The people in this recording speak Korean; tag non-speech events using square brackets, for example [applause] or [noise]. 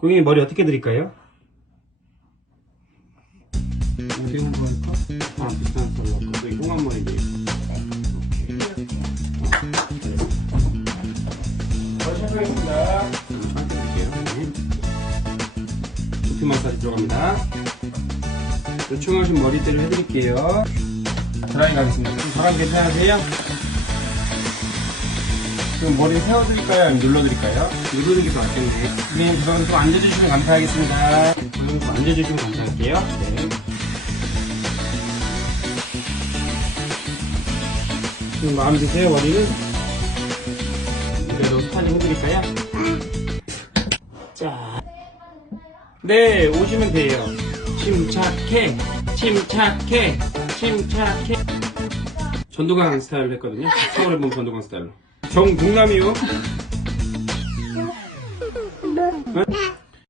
고객님 머리 어떻게 드릴까요? 아, 비슷한 스타일로 할까? 저기 홍합머리인데. 머리 시작하겠습니다. 드릴게요. 두피 마사지 들어갑니다. 요청하신 머리띠를 해드릴게요. 드라이 가겠습니다. 좀 사람 괜찮으세요? 그럼 머리 세워드릴까요? 아니면 눌러드릴까요? 누르는 게 더 낫겠네. 선생님, 죄송한데 좀 앉아주시면 감사하겠습니다. 선생님, 좀 앉아주시면 감사할게요. 네. 지금 마음에 드세요, 머리는? 이대로 스타일 해드릴까요? 자. 네, 오시면 돼요. 침착해, 침착해, 침착해. 전도강 스타일로 했거든요. 서울에 보면 전도강 스타일로. 정동남이요? [laughs] 네?